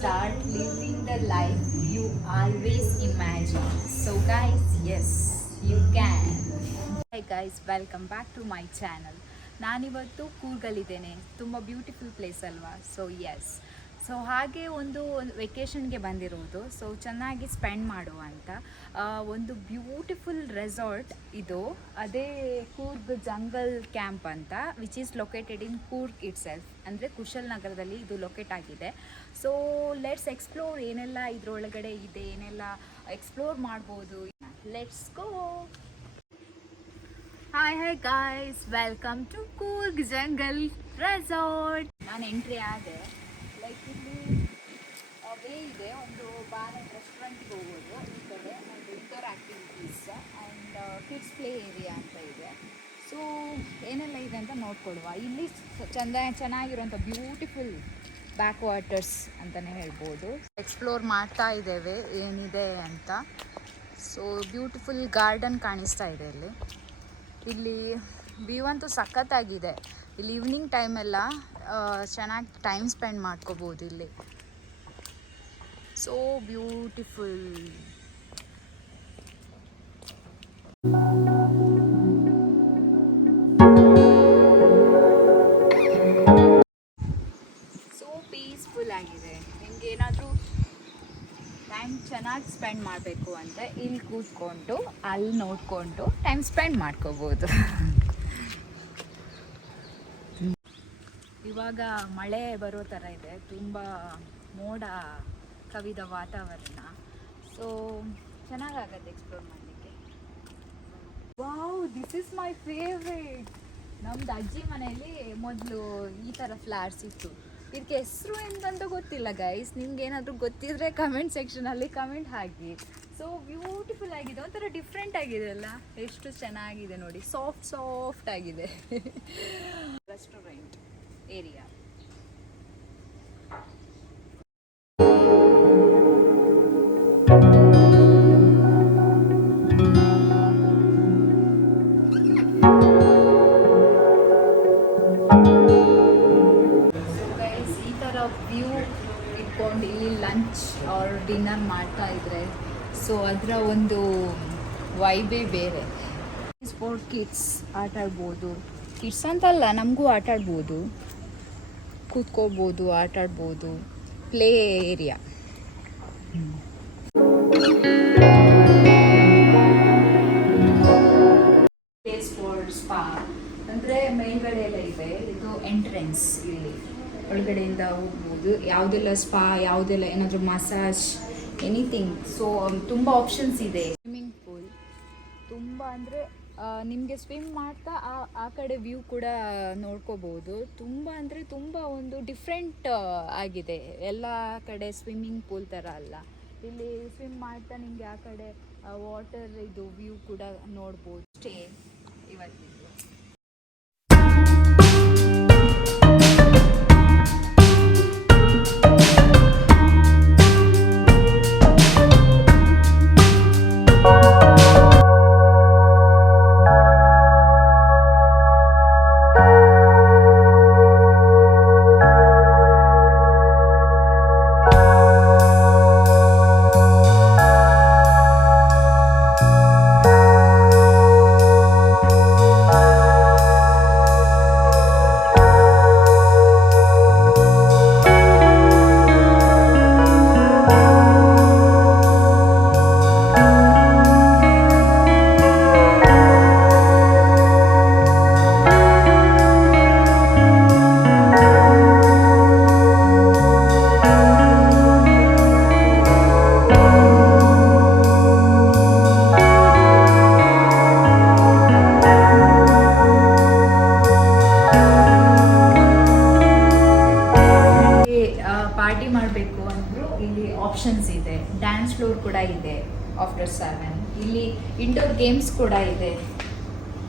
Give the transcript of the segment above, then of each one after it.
start living the life you always imagine. So guys, yes, you can. Hi guys, welcome back to my channel. ನಾನಿವತ್ತು ಕೂರ್ಗಲ್ಲಿದ್ದೇನೆ. ತುಂಬ beautiful place ಅಲ್ವಾ? So S, so ಹಾಗೆ ಒಂದು ವೆಕೇಷನ್ಗೆ ಬಂದಿರೋದು. So ಚೆನ್ನಾಗಿ spend ಮಾಡುವಂಥ ಒಂದು ಬ್ಯೂಟಿಫುಲ್ ರೆಸಾರ್ಟ್ ಇದು. ಅದೇ ಕೂರ್ಗ್ ಜಂಗಲ್ ಕ್ಯಾಂಪ್ ಅಂತ, which is located in Coorg it self, ಅಂದರೆ ಕುಶಾಲನಗರದಲ್ಲಿ ಇದು ಲೊಕೇಟ್ ಆಗಿದೆ. ಸೊ ಲೆಟ್ಸ್ ಎಕ್ಸ್ಪ್ಲೋರ್ ಏನೆಲ್ಲ ಇದರೊಳಗಡೆ ಇದೆ, ಏನೆಲ್ಲ ಎಕ್ಸ್ಪ್ಲೋರ್ ಮಾಡ್ಬೋದು. Let's go. Hi guys, welcome to Coorg jungle resort. ನಾನು ಎಂಟ್ರಿ ಆದೆ. ಲೈಕ್ ಇಲ್ಲಿ ವೇ ಇದೆ, ಒಂದು ಬಾರ್ ಆ್ಯಂಡ್ ರೆಸ್ಟೋರೆಂಟ್ಗೆ ಹೋಗೋದು. ಈ ಕಡೆ ಒಂದು indoor activities and kids play area ಅಂತ ಇದೆ. ಸೊ ಏನೆಲ್ಲ ಇದೆ ಅಂತ ನೋಡ್ಕೊಡುವ. ಇಲ್ಲಿ ಚೆನ್ನಾಗಿರುವಂಥ ಬ್ಯೂಟಿಫುಲ್ ಬ್ಯಾಕ್ ವಾಟರ್ಸ್ ಅಂತಲೇ ಹೇಳ್ಬೋದು. ಎಕ್ಸ್ಪ್ಲೋರ್ ಮಾಡ್ತಾ ಇದ್ದೇವೆ ಏನಿದೆ ಅಂತ. ಸೊ ಬ್ಯೂಟಿಫುಲ್ ಗಾರ್ಡನ್ ಕಾಣಿಸ್ತಾ ಇದೆ ಇಲ್ಲಿ. ಇಲ್ಲಿ ವ್ಯೂ ಅಂತೂ ಸಖತ್ತಾಗಿದೆ. ಇಲ್ಲಿ ಈವ್ನಿಂಗ್ ಟೈಮೆಲ್ಲ ಚೆನ್ನಾಗಿ ಟೈಮ್ ಸ್ಪೆಂಡ್ ಮಾಡ್ಕೋಬೋದು ಇಲ್ಲಿ. So beautiful. ಸೋ ಪೀಸ್ಫುಲ್ ಆಗಿದೆ. ನಿಮ್ಗೆ ಏನಾದರೂ ಟೈಮ್ ಚೆನ್ನಾಗಿ ಸ್ಪೆಂಡ್ ಮಾಡಬೇಕು ಅಂದರೆ ಇಲ್ಲಿ ಕೂತ್ಕೊಂಡು ಅಲ್ಲಿ ನೋಡಿಕೊಂಡು ಟೈಮ್ ಸ್ಪೆಂಡ್ ಮಾಡ್ಕೋಬೋದು. ಇವಾಗ ಮಳೆ ಬರೋ ಥರ ಇದೆ, ತುಂಬ ಮೋಡ ಕವಿದ ವಾತಾವರಣ. ಸೊ ಚೆನ್ನಾಗಾಗತ್ತೆ ಎಕ್ಸ್ಪ್ಲೋರ್ ಮಾಡಲಿಕ್ಕೆ. Wow, this is my favourite. ನಮ್ದು ಅಜ್ಜಿ ಮನೆಯಲ್ಲಿ ಮೊದಲು ಈ ಥರ ಫ್ಲವರ್ಸ್ ಇತ್ತು. ಇದಕ್ಕೆ ಹೆಸರು ಎಂತಂತ ಗೊತ್ತಿಲ್ಲ ಗೈಸ್. ನಿಮ್ಗೆ ಏನಾದರೂ ಗೊತ್ತಿದ್ರೆ ಕಮೆಂಟ್ ಸೆಕ್ಷನಲ್ಲಿ ಕಮೆಂಟ್ ಹಾಕಿ. ಸೊ ಬ್ಯೂಟಿಫುಲ್ ಆಗಿದೆ, ಒಂಥರ ಡಿಫ್ರೆಂಟ್ ಆಗಿದೆ ಅಲ್ಲ. ಎಷ್ಟು ಚೆನ್ನಾಗಿದೆ ನೋಡಿ, ಸಾಫ್ಟ್ ಆಗಿದೆ. Restaurant area. ವ್ಯೂ ಇಟ್ಕೊಂಡು ಇಲ್ಲಿ ಲಂಚ್ ಆರ್ ಡಿನ್ನರ್ ಮಾಡ್ತಾ ಇದ್ರೆ ಸೊ ಅದರ ಒಂದು ವೈಬೇ ಬೇರೆ. ಫಾರ್ ಕಿಡ್ಸ್ ಆಟ ಆಡ್ಬೋದು. ಕಿಡ್ಸ್ ಅಂತಲ್ಲ, ನಮಗೂ ಆಟ ಆಡ್ಬೋದು, ಕೂತ್ಕೋಬೋದು, ಆಟ ಆಡ್ಬೋದು. Play area. Place for spa ಅಂದರೆ ಮೇಲ್ಗಡೆ ಎಲ್ಲ ಇದೆ. ಇದು ಎಂಟ್ರೆನ್ಸ್. ಇಲ್ಲಿ ಒಳಗಡೆಯಿಂದ ಹೋಗ್ಬೋದು. ಯಾವುದೆಲ್ಲ ಸ್ಪಾ, ಯಾವುದೆಲ್ಲ ಏನಾದರೂ ಮಸಾಜ್, ಎನಿಥಿಂಗ್. ಸೊ ತುಂಬ ಆಪ್ಷನ್ಸ್ ಇದೆ. ಸ್ವಿಮ್ಮಿಂಗ್ ಪೂಲ್ ತುಂಬ ಅಂದರೆ ನಿಮಗೆ ಸ್ವಿಮ್ ಮಾಡ್ತಾ ಆ ಕಡೆ ವ್ಯೂ ಕೂಡ ನೋಡ್ಕೋಬೋದು. ತುಂಬ ಅಂದರೆ ತುಂಬ ಒಂದು ಡಿಫ್ರೆಂಟ್ ಆಗಿದೆ. ಎಲ್ಲ ಕಡೆ ಸ್ವಿಮ್ಮಿಂಗ್ ಪೂಲ್ ಥರ ಅಲ್ಲ. ಇಲ್ಲಿ ಸ್ವಿಮ್ ಮಾಡ್ತಾ ನಿಮಗೆ ಆ ಕಡೆ ವಾಟರ್ ಇದು ವ್ಯೂ ಕೂಡ ನೋಡ್ಬೋದು. ಸ್ಟೇ ಇವತ್ತಿದ್ದು. ಪಾರ್ಟಿ ಮಾಡಬೇಕು ಅಂದರೂ ಇಲ್ಲಿ ಆಪ್ಷನ್ಸ್ ಇದೆ. ಡ್ಯಾನ್ಸ್ ಫ್ಲೋರ್ ಕೂಡ ಇದೆ ಆಫ್ಟರ್ 7. ಇಲ್ಲಿ ಇಂಡೋರ್ ಗೇಮ್ಸ್ ಕೂಡ ಇದೆ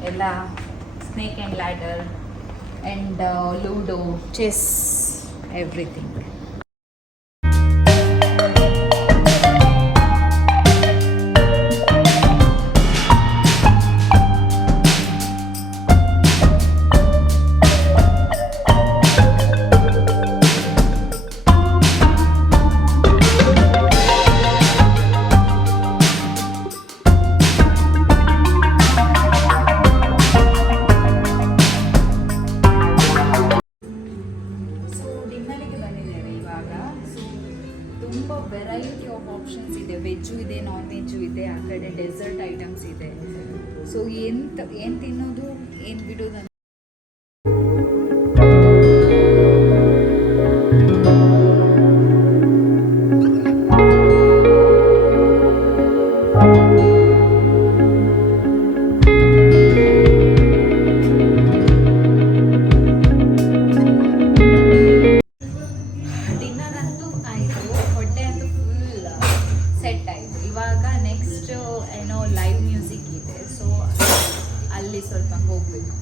ಎಲ್ಲ. Snake and ladder and ludo, chess, everything. ತುಂಬ ವೆರೈಟಿ ಆಫ್ ಆಪ್ಷನ್ಸ್ ಇದೆ, ವೆಜ್ಜು ಇದೆ, ನಾನ್ ವೆಜ್ಜು ಇದೆ, ಆ ಕಡೆ ಡೆಸರ್ಟ್ ಐಟಮ್ಸ್ ಇದೆ. ಸೊ ಏನು ತಿನ್ನೋದು ಏನು ಬಿಡೋದು ಅಂತ ಡಿನ್ನರ್ ಅಂತೂ ಆಯಿತು, ಹೊಟ್ಟೆ ಅಂತೂ ಫುಲ್ ಸೆಟ್ ಆಯಿತು. ಇವಾಗ ನೆಕ್ಸ್ಟ್ ಏನೋ ಲೈವ್ ಮ್ಯೂಸಿಕ್ ಇದೆ, ಸೊ ಅಲ್ಲಿ ಸ್ವಲ್ಪ ಹೋಗಬೇಕು.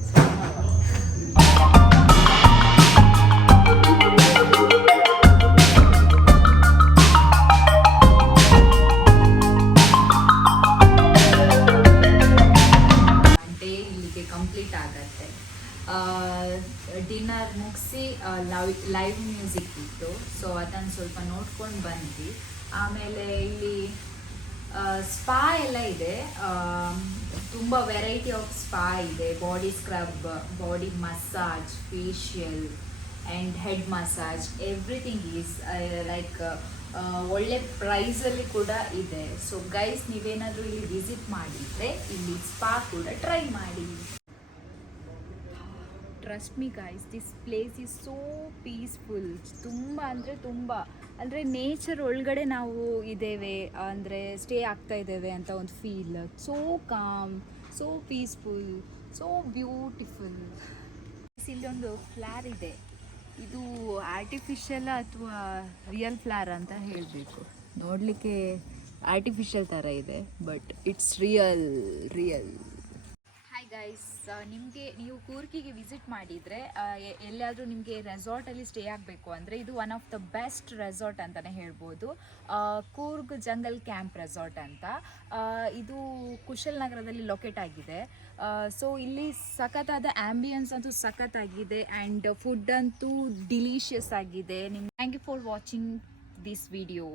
ಡೇ ಇಲ್ಲಿಗೆ ಕಂಪ್ಲೀಟ್ ಆಗತ್ತೆ. ಡಿನ್ನರ್ ಮುಗಿಸಿ ಲೈವ್ ಮ್ಯೂಸಿಕ್ ಇತ್ತು, ಸೊ ಅದನ್ನು ಸ್ವಲ್ಪ ನೋಡ್ಕೊಂಡು ಬಂದ್ವಿ. ಆಮೇಲೆ ಇಲ್ಲಿ ಸ್ಪಾ ಎಲ್ಲ ಇದೆ, ತುಂಬ ವೆರೈಟಿ ಆಫ್ ಸ್ಪಾ ಇದೆ. Body scrub, body massage, facial and head massage, everything is like ಒಳ್ಳೆ ಪ್ರೈಸಲ್ಲಿ ಕೂಡ ಇದೆ. ಸೊ ಗೈಸ್, ನೀವೇನಾದರೂ ಇಲ್ಲಿ ವಿಸಿಟ್ ಮಾಡಿದರೆ ಇಲ್ಲಿ ಸ್ಪಾ ಕೂಡ ಟ್ರೈ ಮಾಡಿ. Trust me guys, this place is so peaceful. ತುಂಬ ಅಂದರೆ ನೇಚರ್ ಒಳಗಡೆ ನಾವು ಇದ್ದೇವೆ, ಅಂದರೆ ಸ್ಟೇ ಆಗ್ತಾ ಇದ್ದೇವೆ ಅಂತ ಒಂದು feel. So com, so peaceful, so beautiful. ಇಲ್ಲೊಂದು ಫ್ಲವರ್ ಇದೆ, ಇದು ಆರ್ಟಿಫಿಷಿಯಲ್ ಅಥವಾ ರಿಯಲ್ ಫ್ಲವರ್ ಅಂತ ಹೇಳಬೇಕು. ನೋಡಲಿಕ್ಕೆ ಆರ್ಟಿಫಿಷಿಯಲ್ ಥರ ಇದೆ, but it's real. Hi guys, ನೀವು ಕೂರ್ಗಿಗೆ ವಿಸಿಟ್ ಮಾಡಿದರೆ ಎಲ್ಲಾದರೂ ನಿಮಗೆ ರೆಸಾರ್ಟಲ್ಲಿ ಸ್ಟೇ ಆಗಬೇಕು ಅಂದರೆ ಇದು one of the best resort ಅಂತಲೇ ಹೇಳ್ಬೋದು. ಕೂರ್ಗ್ ಜಂಗಲ್ ಕ್ಯಾಂಪ್ ರೆಸಾರ್ಟ್ ಅಂತ. ಇದು ಕುಶಲ್ನಗರದಲ್ಲಿ ಲೊಕೇಟ್ ಆಗಿದೆ. ಸೊ ಇಲ್ಲಿ ಸಖತ್ತಾದ ಆ್ಯಂಬಿಯನ್ಸ್ ಅಂತೂ ಸಖತ್ತಾಗಿದೆ, ಆ್ಯಂಡ್ ಫುಡ್ ಅಂತೂ ಡಿಲೀಷಿಯಸ್ ಆಗಿದೆ. Thank you for watching this video.